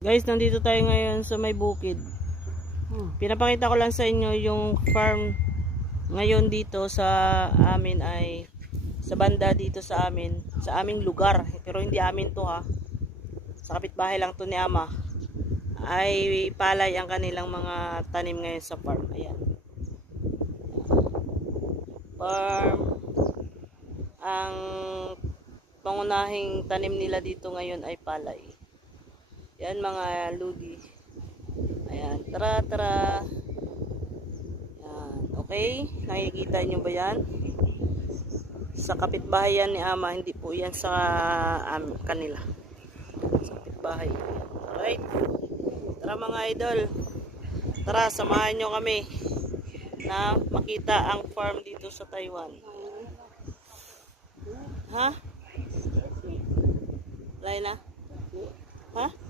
Guys, nandito tayo ngayon sa may bukid. Pinapakita ko lang sa inyo yung farm ngayon dito sa amin ay sa banda dito sa amin, sa aming lugar. Pero hindi amin to ha. Sa kapitbahay lang to ni Ama. Ay palay ang kanilang mga tanim ngayon sa farm. Ayan. Farm. Ang pangunahing tanim nila dito ngayon ay palay. Yan mga ludi. Ayan, tara. Yan, okay? Nakikita nyo ba yan? Sa kapitbahay yan ni Ama, hindi po yan sa kanila. Sa kapitbahay. Alright? Tara mga idol. Tara, samahan nyo kami na makita ang farm dito sa Taiwan. Ha? Wala na? Ha?